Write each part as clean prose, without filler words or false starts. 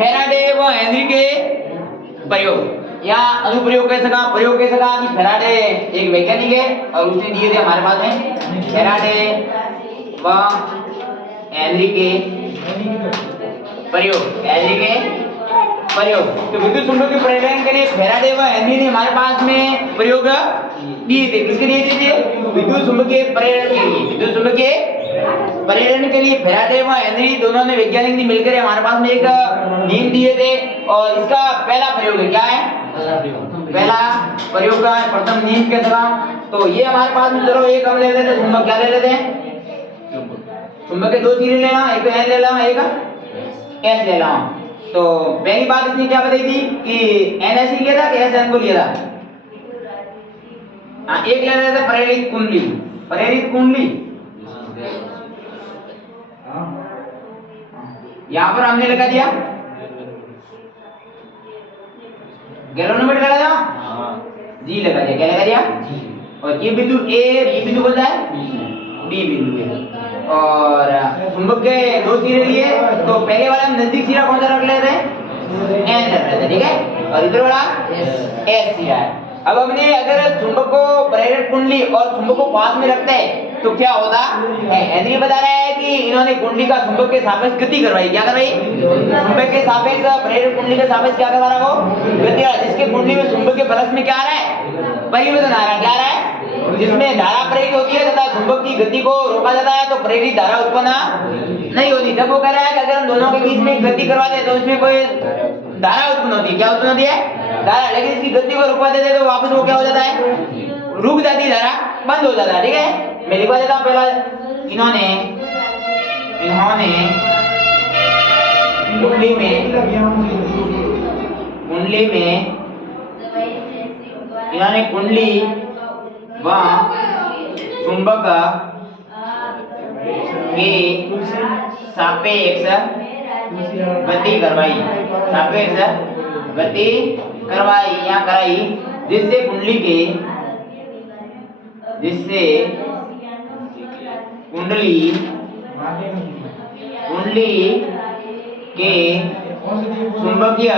Faraday व Henry के प्रयोग या अनुप्रयोग कह सका, प्रयोग कह सका कि फैराडे एक वैज्ञानिक है और उसने दिए थे हमारे पास में फैराडे व हेनरी के प्रयोग, हेनरी के प्रयोग। तो विद्युत चुंबकीय प्रेरण के लिए फैराडे व हेनरी ने हमारे पास में प्रयोग दिए थे। किसके लिए दिए थे? विद्युत चुंबकीय प्रेरण के लिए। विद्युत चुंबकीय प्रेरण के लिए फैराडे व हेनरी दोनों ने वैज्ञानिक ने मिलकर हमारे पास में एक नियम दिए थे और इसका पहला प्रयोग है। क्या है? पहला प्रयोग का प्रथम नियम के तरह। तो ये हमारे पास में चलो एक हम ले लेते हैं चुंबक। क्या ले लेते हैं? चुंबक के दो सिरे लेना, एक तो एन ले लेना, एक एस ले लेना। तो पहली बात इसने क्या बताई थी कि एन एस लिया था कि एस एन को लिया था? हाँ, एक ले रहे थे प्रेरित कुंडली। प्रेरित कुंडली यहाँ पर हमने लगा दिया गैल्वेनोमीटर लगा दिया, जी लगा दिया। क्या लगा दिया? और ये बिंदु ए, ये बिंदु कौन सा है? बी बिंदु है। और चुंबक के दो सिरे लिए तो पहले वाला हम नजदीक सिरा कौन सा रख लेते हैं? एन रख लेते हैं, ठीक है। और इधर वाला एस सिरा है। अब हमने अगर चुंबक को प्रेरक कुंडली और चुंबक को पास में रखते हैं तो क्या होता है? हेनरी बता रहा है कि इन्होंने कुंडली का चुंबक के सापेक्ष गति करवाई। क्या करवाई? चुंबक के सापेक्ष, प्रेरक कुंडली के सापेक्ष क्या करवा रहा हो? गति। जिसके कुंडली में चुंबक के फ्लक्स में क्या आ रहा है? परिवर्तन आ रहा है। क्या आ रहा है? जिसमें धारा प्रेरित होती है तथा चुंबक की गति को रोका जाता है तो प्रेरित धारा उत्पन्न नहीं होती। जब वो कह रहा है कि अगर हम दोनों के बीच में गति करवा दे तो इसमें कोई धारा उत्पन्न होती है। क्या उत्पन्न होती है? धारा। लेकिन इसकी गति को रुकवा देते तो वापस वो क्या हो जाता है? रुक जाती है, धारा बंद हो जाता है, ठीक है। मैं लिखवा देता हूं पहला। इन्होंने कुंडली में इन्होंने कुंडली व चुंबक के सापेक्ष गति करवाई, सापेक्ष गति करवाई या कराई, जिससे कुंडली के चुंबकीय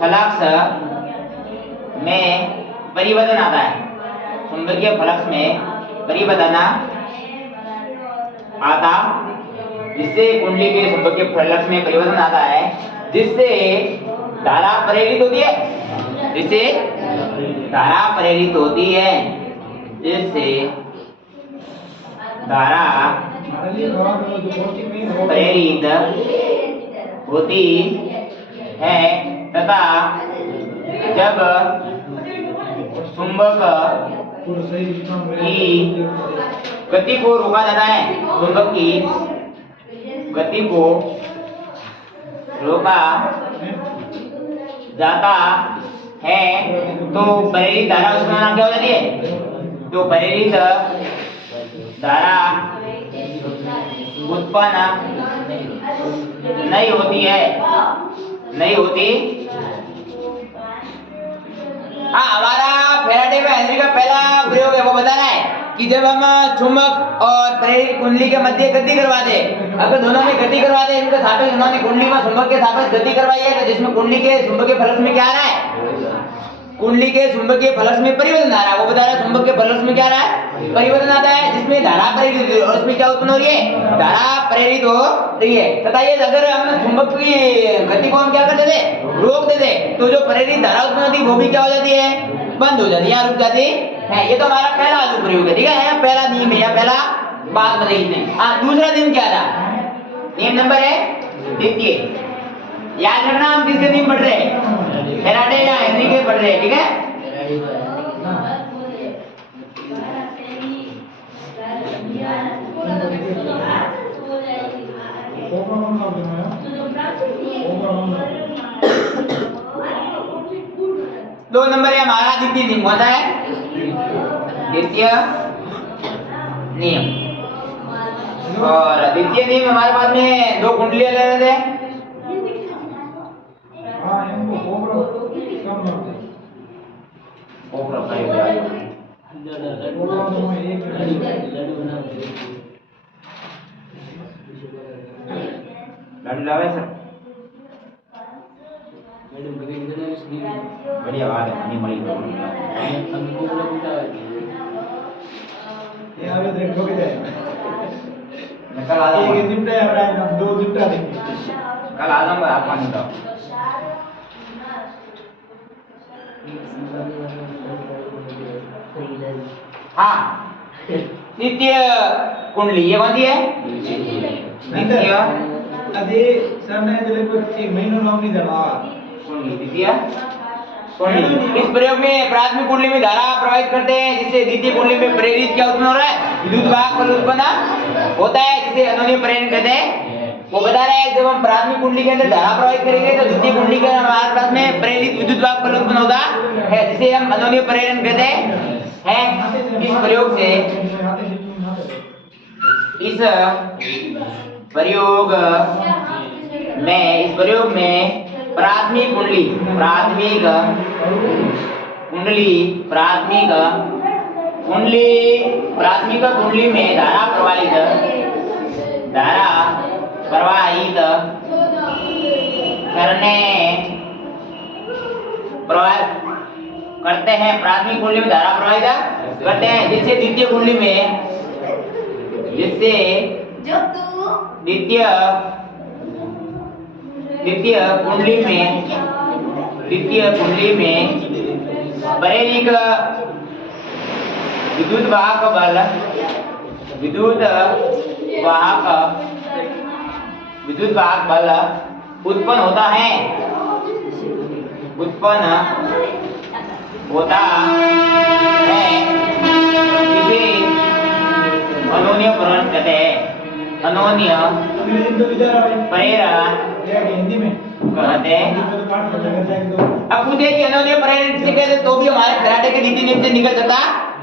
फ्लक्स में परिवर्तन आता है। चुंबकीय फ्लक्स में परिवर्तन आता, जिससे कुंडली के चुंबकीय फ्लक्स में परिवर्तन आता है, जिससे धारा प्रेरित होती है, जिससे धारा प्रेरित होती है, जिससे धारा प्रेरित होती है तथा जब चुंबक की गति को रोका जाता है, चुंबक की गति को रोका जाता है तो प्रेरित धारा उसका नाम क्या हो जाती है? तो प्रेरित धारा उत्पन्न नहीं होती है, नहीं होती। हाँ, हमारा फैराडे व हेनरी का पहला प्रयोग है वो बता रहा है कि जब हम चुंबक और प्रेरित कुंडली के मध्य गति करवा दे, अगर दोनों में गति करवा दे, इनके सापेक्ष उन्होंने कुंडली में चुंबक के सापेक्ष गति करवाई है, तो जिसमें कुंडली के चुंबकीय फ्लक्स में क्या आ रहा है? कुंडली के चुंबकीय फ्लक्स में परिवर्तन आ रहा है। वो बता रहा है चुंबक के फ्लक्स में क्या आ रहा है? परिवर्तन आता है, जिसमें धारा प्रेरित होती है। और उसमें क्या उत्पन्न हो रही है? धारा प्रेरित हो रही है। तथा ये अगर हम चुंबक की गति को हम क्या कर देते? रोक देते, तो जो प्रेरित धारा उत्पन्न होती है वो भी क्या हो जाती है? बंद हो जाती है, रुक जाती है। ये तो हमारा पहला अनुप्रयोग है, ठीक है। पहला नियम है या पहला बात बताई इसने। दूसरा नियम क्या था? नियम नंबर है द्वितीय। याद रखना हम किसके नियम पढ़ रहे हैं? फैराडे या हेनरी के पढ़ रहे हैं, ठीक है। दो नंबर है हमारा द्वितीय नियम। होता है द्वितीय नियम। और द्वितीय नियम हमारे पास में दो कुंडलियां ले रहे थे। लावे सर मैडम कभी इधर नहीं बढ़िया बात है मनी मनी तो हमको बोलता है ये हमें देखो के जाए मैं कल आ जाऊंगा एक निपटा है अपना हम दो निपटा देंगे कल आ जाऊंगा आप पानी दो हाँ द्वितीय कुंडली ये कौन सी है द्वितीय अभी सर ने जले को एक महीनों नाम नहीं जाना कुंडली द्वितीय कुंडली इस प्रयोग में प्राथमिक कुंडली में धारा प्रवाहित करते हैं जिससे द्वितीय कुंडली में प्रेरित क्या उत्पन्न हो रहा है विद्युत वाहक बल उत्पन्न होता है जिसे अनोन्य प्रेरण कहते हैं वो बता रहा है जब हम प्राथमिक कुंडली के अंदर धारा प्रवाहित करेंगे तो द्वितीय कुंडली के हमारे पास में प्रेरित विद्युत वाहक बल उत्पन्न होता है जिसे हम अनोन्य प्रेरण कहते हैं इस प्रयोग में प्राथमिक कुंडली में धारा प्रवाहित करते हैं प्राथमिक कुंडली में धारा प्रवाहित करते हैं जिससे द्वितीय कुंडली में द्वितीय कुंडली में प्रेरित विद्युत वाहक बल उत्पन्न होता है इसे अनोन्य प्रेरण कहते हैं अनोन्य प्रेरण हिंदी में कहते हैं हिंदी में तो पाठ पता कर जाएंगे तो अब पूछे कि अनोन्य प्रेरण से कहते तो भी हमारे फैराडे के द्वितीय नियम से निकल सकता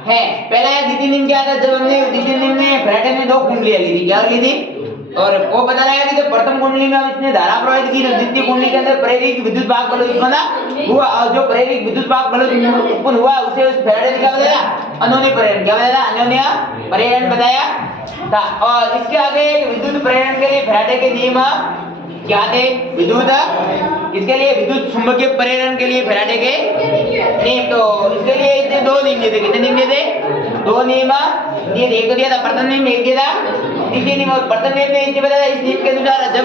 है पहला द्वितीय नियम क्या था जब हमने द्वितीय नियम में फैराडे ने दो कुंडलियां ली थी क्या ली थी और वो बता रहा है कि जब प्रथम कुंडली में हम इसने धारा प्रवाहित की तो द्वितीय कुंडली के अंदर प्रेरित विद्युत वाहक बल उत्पन्न हुआ और जो प्रेरित विद्युत वाहक बल उत्पन्न हुआ उसे उस फैराडे ने क्या बताया अनोन्य प्रेरण क्या बताया अनोन्य प्रेरण बताया था और इसके आगे विद्युत प्रेरण के लिए फैराडे के नियम क्या थे विद्युत इसके लिए विद्युत चुंबकीय प्रेरण के लिए फैराडे के नियम तो इसके लिए इसने दो नियम दिए थे कितने नियम दिए थे दो नियम दिए थे एक तो दिया था प्रथम नियम एक दिया था द्वितीय नियम और प्रथम नियम में इसने बताया इस नियम के अनुसार जब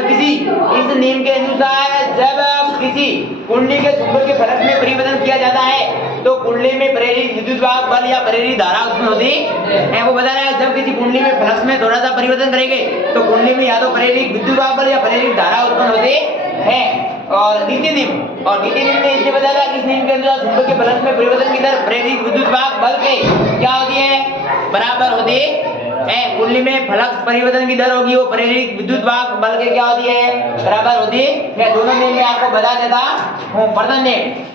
किसी कुंडली के चुंबकीय फलक में परिवर्तन किया जाता है तो कुंडली में प्रेरित विद्युत वाहक बल या प्रेरित धारा उत्पन्न होती है वो बता रहा है जब किसी कुंडली में फ्लक्स में थोड़ा सा परिवर्तन करेंगे तो कुंडली में या तो प्रेरित विद्युत वाहक बल या प्रेरित धारा उत्पन्न होती है और द्वितीय नियम में इसने बताया कि इस नियम के अनुसार चुंबकीय फलक में परिवर्तन की दर प्रेरित विद्युत वाहक बल के क्या होती है बराबर होती है कुंडली में फ्लक्स परिवर्तन की दर होगी वो प्रेरित विद्युत वाहक बल के क्या होती है बराबर होती है दोनों नियम में आपको बता देता हूं प्रथम नियम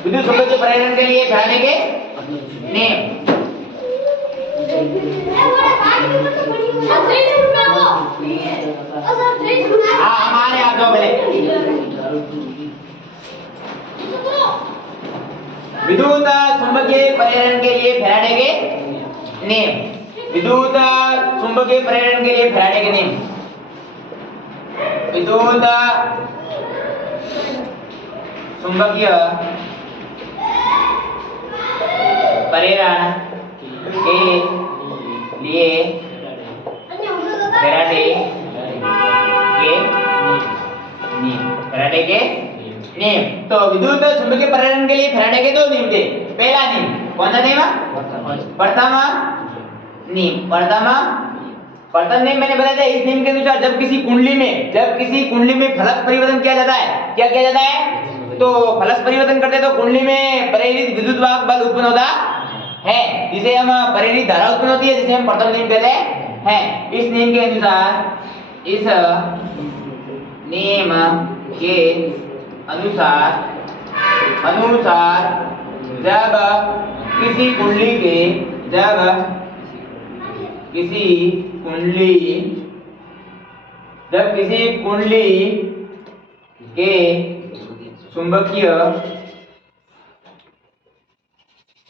विद्युत चुंबकीय प्रेरण के लिए फैराडे के नियम हमारे आप दो पहले विद्युत चुंबकीय प्रेरण के लिए फैराडे के नियम विद्युत चुंबकीय प्रेरण के लिए फैराडे के नियम विद्युत चुंबकीय प्रेरण के लिए फैराडे के नियम तो विद्युत चुंबकीय प्रेरण के लिए फैराडे के दो नियम थे पहला नियम कौन सा नियम प्रथम नियम मैंने बताया था इस नियम के अनुसार जब किसी कुंडली में फलक परिवर्तन किया जाता है क्या किया जाता है तो फलक परिवर्तन करते तो कुंडली में प्रेरित विद्युत वाहक बल उत्पन्न होता है जिसे हम प्रेरित धारा उत्पन्न होती है जिसे हम प्रथम नियम कहते हैं इस नियम के अनुसार जब किसी कुंडली के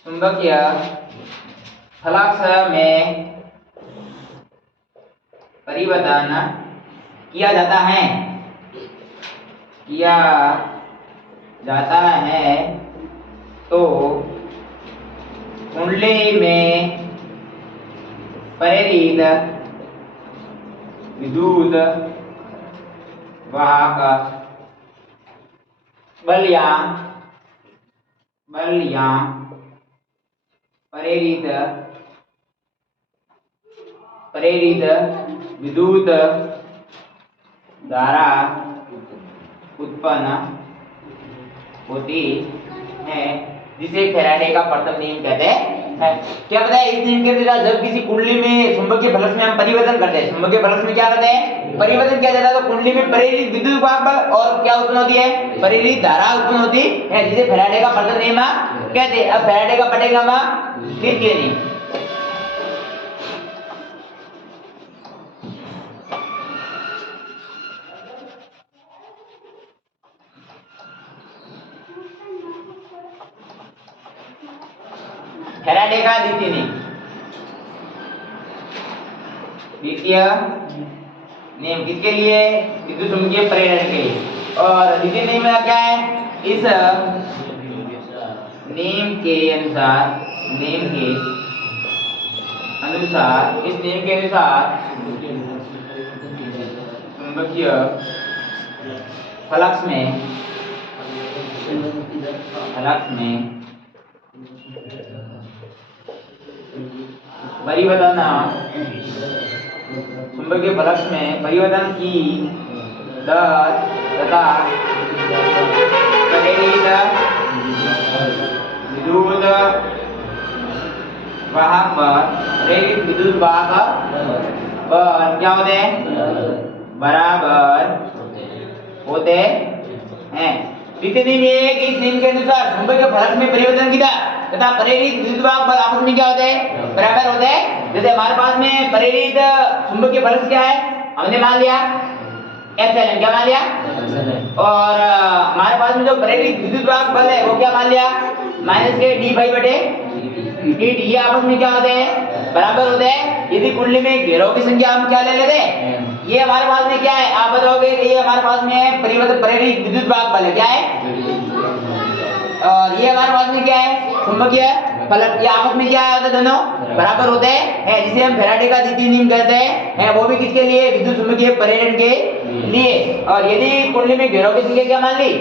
चुंबकीय फ्लक्स में परिवर्तन किया जाता है किया जाता है तो कुंडली में प्रेरित विद्युत वाहक बल या प्रेरित विद्युत धारा उत्पन्न होती है, जिसे फैराडे का प्रथम नियम कहते हैं। क्या पता है, इस नियम के अनुसार जब किसी कुंडली में चुंबकीय फ्लक्स में हम परिवर्तन करते हैं, चुंबकीय फ्लक्स में क्या करते हैं, परिवर्तन किया जाता है, तो कुंडली में प्रेरित विद्युत वाहक बल और क्या उत्पन्न होती है, प्रेरित धारा उत्पन्न होती है, जिसे फैराडे का प्रथम नियम कहते हैं। अब फैराडे का पढ़ेगा द्वितीय नियम। फैराडे का द्वितीय नियम, किसके लिए, विद्युत चुंबकीय प्रेरण के लिए। और द्वितीय नियम में क्या है, इस नियम के अनुसार चुंबकीय फ्लक्स में परिवर्तन की दर तथा प्रेरित विद्युत वाहक पर क्या होते हैं, बराबर होते हैं। द्वितीय नियम ये कि इस नियम के अनुसार चुंबकीय फ्लक्स में परिवर्तन की दर तथा प्रेरित विद्युत वाहक बल आपस में क्या होते हैं, बराबर होते हैं। जैसे हमारे पास में प्रेरित चुंबकीय फ्लक्स क्या है, हमने मान लिया एप्सिलॉन, क्या मान लिया, और हमारे पास में जो प्रेरित विद्युत वाहक बल है वो क्या मान लिया, माइनस के डी बाई बटे डी। ये आपस में क्या होते हैं, बराबर होते हैं। यदि कुंडली में घेरों की संख्या हम क्या ले लेते हैं, ये हमारे पास में क्या है, आप बताओगे कि ये हमारे पास में है प्रेरित विद्युत वाहक बल है, क्या है, और ये हमारे पास में क्या है, चुंबकीय फ्लक्स। ये आपस में क्या होता है, दोनों बराबर होते हैं, जिसे हम फैराडे का द्वितीय नियम कहते हैं। वो भी किसके लिए, विद्युत चुंबकीय प्रेरण के लिए। और यदि कुंडली में घेरों की संख्या क्या मान ली,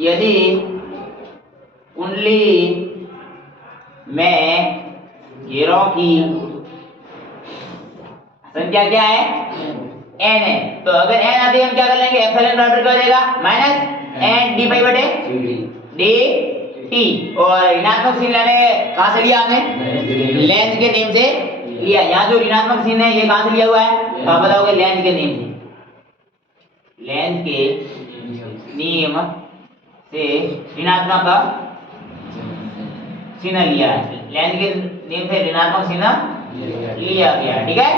यदि कुंडली में घेरों की संख्या क्या है, n है, तो अगर n आती है हम क्या कर लेंगे, एप्सिलॉन बराबर क्या हो जाएगा, माइनस n डी बाई बटे डी टी। और ऋणात्मक चिन्ह लेने कहां से लिया हमने, लेंथ के नियम से लिया। यहाँ जो ऋणात्मक चिन्ह है ये कहां से लिया हुआ है, तो आप बताओगे लेंथ के नियम से, ऋणात्मक चिन्ह लिया है, लेंथ के नियम से ऋणात्मक चिन्ह लिया गया, ठीक है।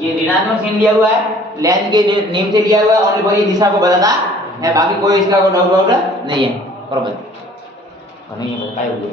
ये ऋणात्मक चिन्ह लिया हुआ है, लेंथ के नियम से लिया हुआ है, और ये दिशा को बताता है, बाकी कोई इसका कोई डाउट नहीं है, बराबर नहीं है, बताया